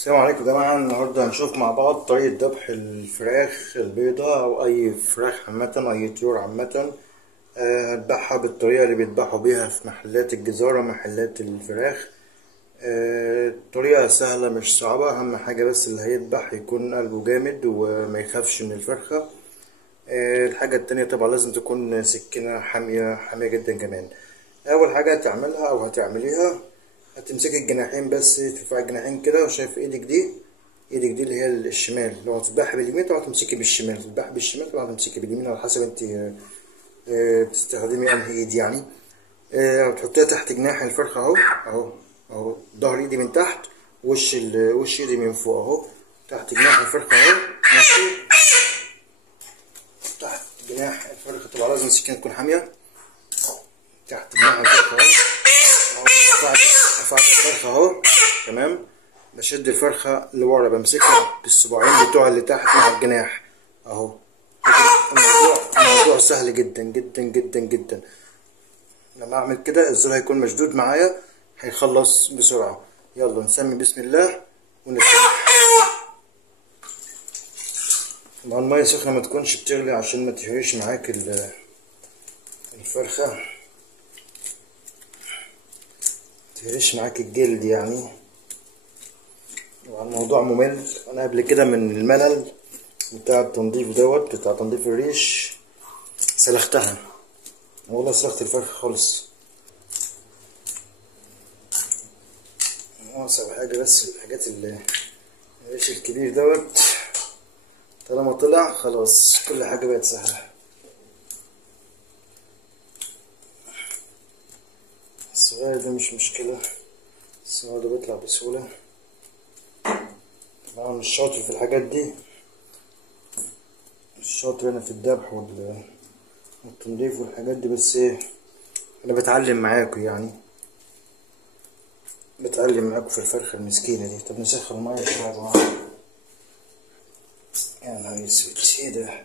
السلام عليكم يا جماعة. النهاردة هنشوف مع بعض طريقة ذبح الفراخ البيضاء أو أي فراخ عامة، أي طيور عامة. هنذبحها بالطريقة اللي بيذبحوا بيها في محلات الجزارة، محلات الفراخ. طريقة سهلة مش صعبة، أهم حاجة بس اللي هيذبح يكون قلبه جامد وما يخافش من الفرخة. الحاجة التانية طبعا لازم تكون سكينة حامية جدا كمان. أول حاجة هتعملها أو هتعمليها، هتمسكي الجناحين بس، ترفعي الجناحين كده. شايف ايدك دي؟ ايدك دي اللي هي الشمال. لو هتذبحي باليمين طبعا هتمسكي بالشمال، تذبحي بالشمال طبعا هتمسكي باليمين على حسب انت بتستخدمي انهي ايد يعني. هتحطيها تحت جناح الفرخة اهو اهو اهو، ظهر ايدي من تحت، وش ايدي من فوق اهو، تحت جناح الفرخة اهو. ماشي، تحت جناح الفرخة طبعا لازم السكينة تكون حامية. تحت جناح الفرخة اهو، رفعت الفرخة اهو. تمام، بشد الفرخة لورا، بمسكها بالصباعين بتوع اللي تحت مع الجناح اهو. الموضوع سهل جدا جدا جدا جدا. لما اعمل كده الزر هيكون مشدود معايا، هيخلص بسرعة. يلا نسمي بسم الله ونبدأ. طبعا المية سخنة ما تكونش بتغلي عشان ما تهريش معاك الفرخة، تهريش معاك الجلد يعني. طبعا الموضوع ممل، انا قبل كده من الملل بتاع التنظيف بتاع تنظيف الريش سلختها والله، سلخت الفرخة خالص. أصعب حاجة بس الحاجات الريش الكبير طالما طلع خلاص كل حاجة بقت سهلة. الصغير ده مش مشكلة، الصغير ده بيطلع بسهولة. طبعا مش شاطر في الحاجات دي، مش شاطر أنا في الذبح والتنظيف والحاجات دي، بس ايه، أنا بتعلم معاكم يعني، بتعلم معاكم في الفرخة المسكينة دي. طب نسخن المية شوية يا جماعة. يا نهار اسود، ايه ده؟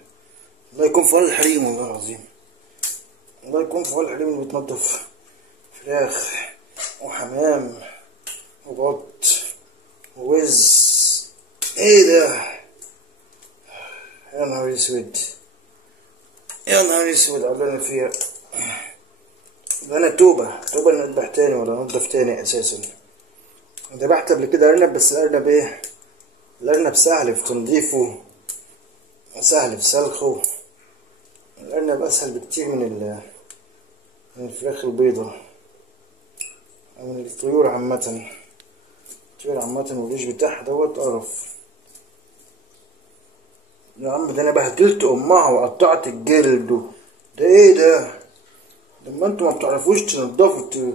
الله يكون في عون الحريم، والله العظيم الله يكون في عون الحريم اللي بتنضف فراخ وحمام وبط ووز. ايه ده؟ يا نهار اسود، يا نهار اسود على اللي انا فيها. ده انا توبة ان اذبح تاني ولا انضف تاني اساسا. ذبحت قبل كده ارنب، بس الارنب ايه، الارنب سهل في تنظيفه، سهل في سلخه. الارنب اسهل بكتير من الفراخ البيضة او من الطيور عامة. الطيور عامة والريش بتاعها قرف. يا عم ده انا بهدلت امها وقطعت الجلد ده ايه ده؟ لما انتوا ما بتعرفوش تنضفوا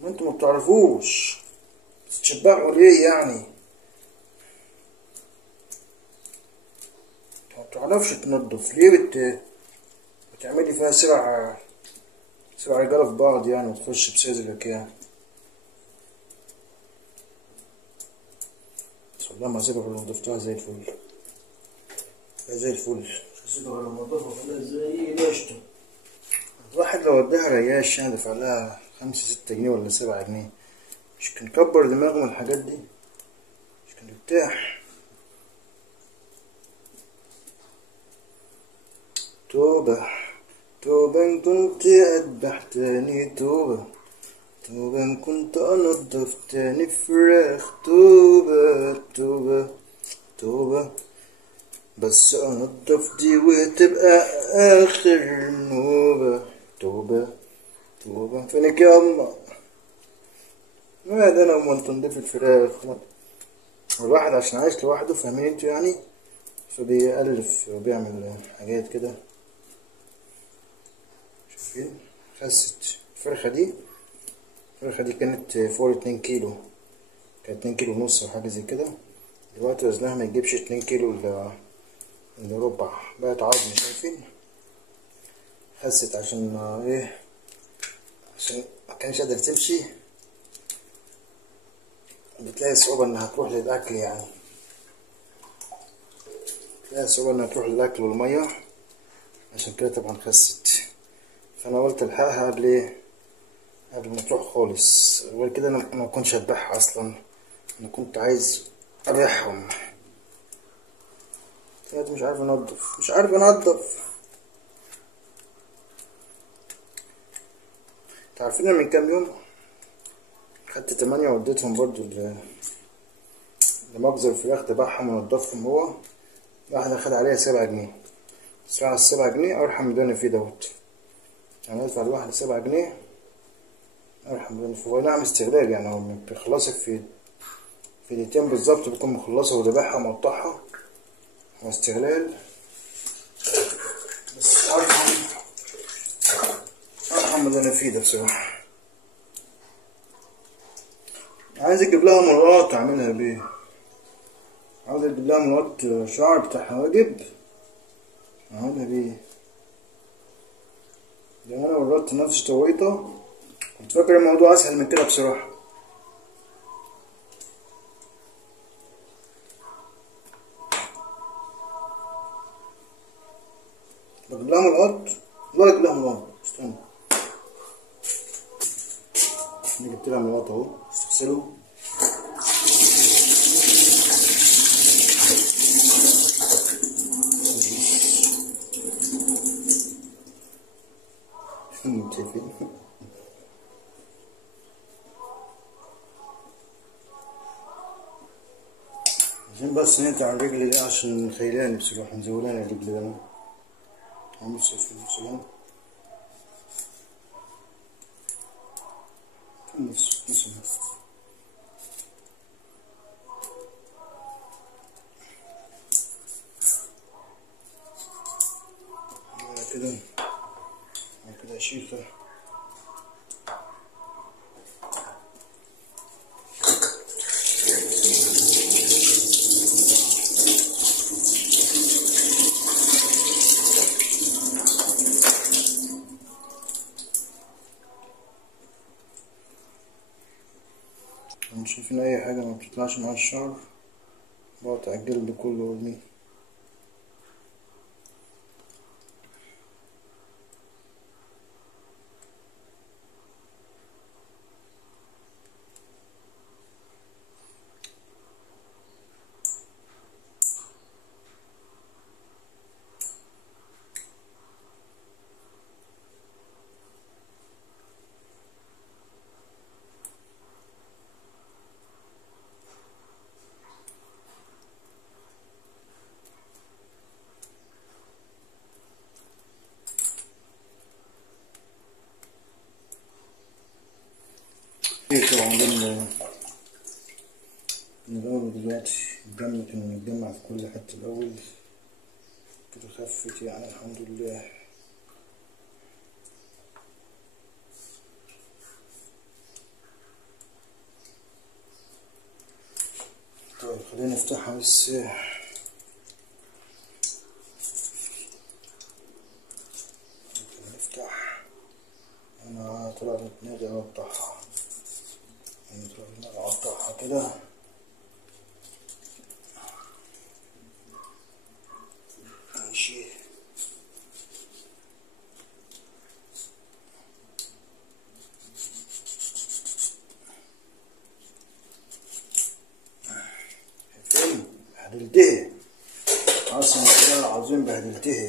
لما انتوا ما بتعرفوش تتشبعوا ليه يعني؟ ما بتعرفش تنضف ليه بتعملي فيها سرعة رجالة في بعض يعني، وتخش بصدرك يعني. بس والله ما هسيبها غير لما نضفتها زي الفل، زي الفل. مش هسيبها غير لما نضفها خلاص زي القشطة. الواحد لو وداها رياش يعني دفع لها 5 6 جنيه ولا 7 جنيه، مش كان كبر دماغه من الحاجات دي، مش كان يرتاح. توبة توبة إن كنت أذبح تاني، توبة إن كنت أنضف تاني فراخ، توبة بس أنضف دي وتبقى آخر نوبة. توبة فينك يا أما؟ ما ده أنا أما تنضيف الفراخ. الواحد عشان عايش لوحده، فاهمين انتوا يعني، فبيألف وبيعمل حاجات كده. شايفين؟ خست الفرخة دي كانت فوق 2 كيلو، كانت 2 كيلو ونص أو حاجة زي كده. دلوقتي وزنها ما يجيبش 2 كيلو إلا ربع، بقت عظم. شايفين؟ خست عشان ايه؟ عشان ما كانش قادرة تمشي. بتلاقي صعوبة انها تروح للأكل يعني، بتلاقي صعوبة انها تروح للأكل والمية، عشان كده طبعا خست. فأنا قلت الحقها قبل ايه؟ قبل ما تروح خالص. غير كده انا ما كنتش هذبحها اصلا، انا كنت عايز ابيعهم. دلوقتي مش عارف انضف، مش عارف انضف. انتوا عارفين من كام يوم خدت 8 وديتهم برضو لمخزن الفراخ تبعهم ونضفهم. هو واحد اخد عليها 7 جنيه. صراحة ال7 جنيه ارحم من اللي انا فيه دوت. يعني ادفع الواحدة 7 جنيه ارحم من اللي انا فيه. هو نعم استغلال، يعني هو بيخلصك في دقيقتين بالظبط بتكون مخلصة وذبحها ومقطعها. هو استغلال، بس ارحم من اللي انا فيه ده بصراحة. عايز اجيب لها مرات اعملها بيه، عاوز اجيب لها مرات شعر بتاع حواجب اعملها بيه. لان انا ورطت نفسي طويطة، كنت فاكر الموضوع اسهل من كده بصراحة. بجيب لها مرقط ولا اجيب لها مرقط؟ استنى، انا جبت لها مرقط اهو، استغسله. شايفين؟ عشان بس نقطع الرجل دي عشان خيلاني بصراحة، مزولاني الرجل ده انا. هم بس شايفين نفسه كده كده شيخة. مش شايفين اي حاجة ما بتطلعش مع الشعر، بقطع الجلد كله وارميه. ايه طبعا الأول دلوقتي الدم كان متجمع في كل حتة. الأول كده خفت يعني الحمد لله. طيب خلينا نفتحها بس. نفتح. أنا طلعت دماغي أقطعها، أنا طلعت دماغي أقطعها كده. ماشي. فين بهدلتها أصلا، والله العظيم بهدلتها.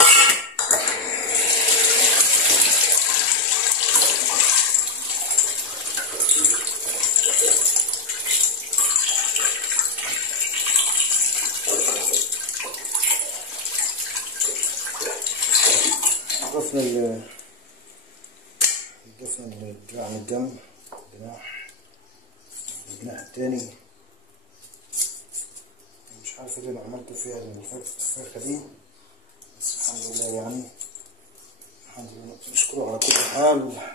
ضفنا الدراع من الدم، الجناح التاني. مش عارف ايه اللي انا عملته فيها الفرخة دي، بس الحمد لله يعني، الحمد لله نشكره على كل حال.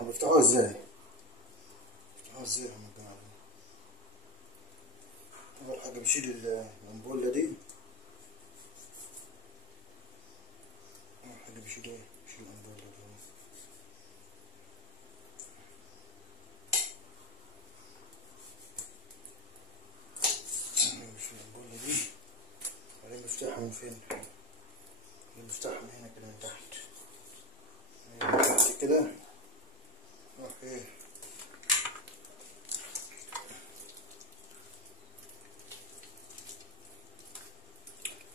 هنفتحه ازاي؟ يا جماعة؟ أول حاجة بشيل الأنبولة دي. أول حاجة بشيل الأنبولة دي. فين؟ المفتاح من هنا كده من تحت، من تحت كده. اوكي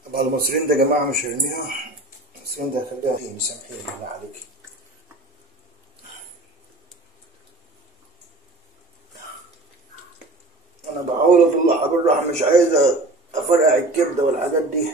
طبعا المصريين ده يا جماعة مش هرميها، المصريين ده هخليها فيه، مسامحين بالله عليك. انا بحاول اطلعها بالراحة، مش عايز افرقع الكبدة والحاجات دي.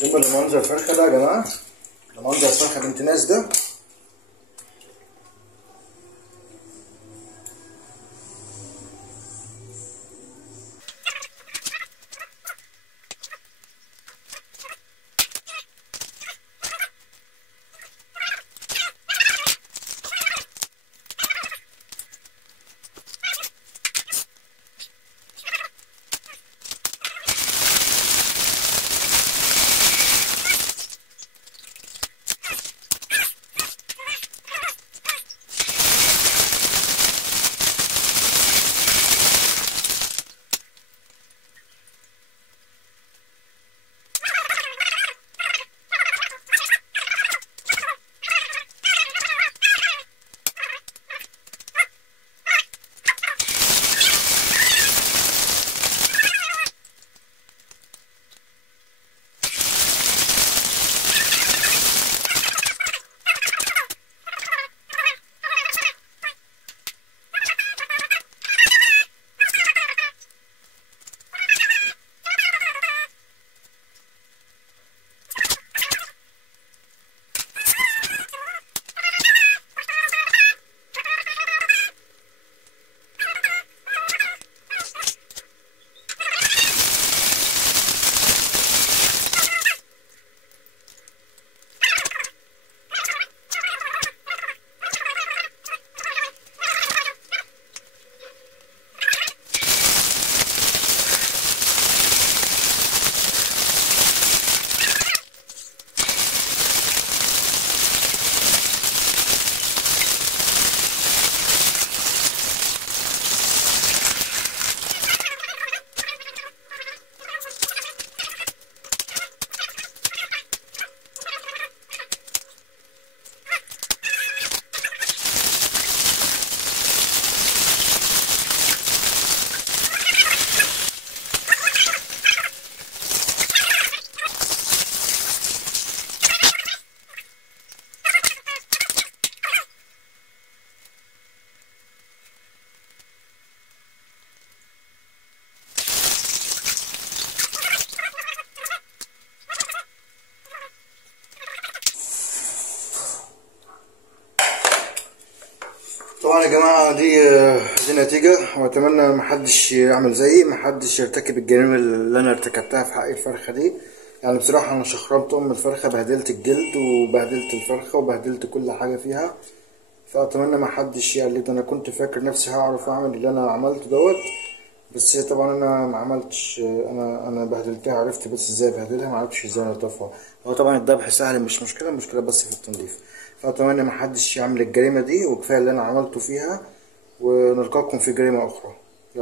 بالنسبة لمنظر الفرخة ده يا جماعة، ده منظر فرخة بنت ناس ده. طبعا يا جماعة دي نتيجة، واتمنى محدش يعمل زيي، محدش يرتكب الجريمة اللي انا ارتكبتها في حق الفرخة دي. يعني بصراحة انا شخرمت ام الفرخة، بهدلت الجلد وبهدلت الفرخة وبهدلت كل حاجة فيها. فاتمنى محدش يقلد. انا كنت فاكر نفسي هعرف اعمل اللي انا عملته دوت، بس طبعا انا ما عملتش. انا بهدلتها، عرفت بس ازاي بهدلها، ما عرفتش ازاي انضفها. هو طبعا الذبح سهل مش مشكلة، المشكلة بس في التنظيف. فاتمنى محدش يعمل الجريمة دي، وكفاية اللي انا عملته فيها، ونلقاكم في جريمة اخرى.